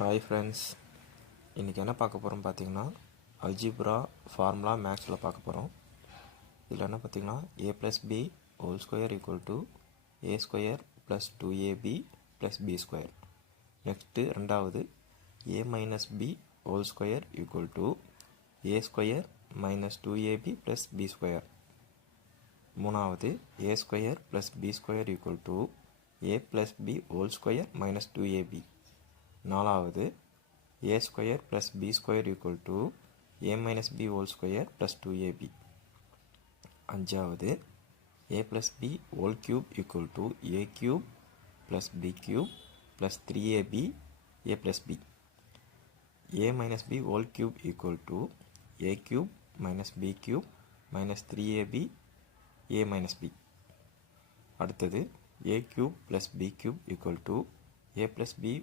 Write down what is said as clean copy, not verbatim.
Hi friends, இன்றைக்கி என்ன பார்க்க போகிறோம் பார்த்தீங்கன்னா அல்ஜிப்ரா ஃபார்முலா மேக்ஸில் பார்க்க போகிறோம். இதில் என்ன பார்த்தீங்கன்னா a + b whole square equal to a square plus 2ab plus b square. Next ரெண்டாவது a minus b whole square equal to a square minus 2ab plus b square. மூணாவது a square plus b square equal to a plus b whole square minus 2ab. நாலாவது a square plus b square equal to a minus b whole square plus 2ab. அஞ்சாவது a plus b whole cube equal to a cube plus b cube plus 3ab a plus b. a minus b whole cube equal to a cube minus b cube minus 3ab a minus b. அடுத்தது a cube plus b cube equal to a plus b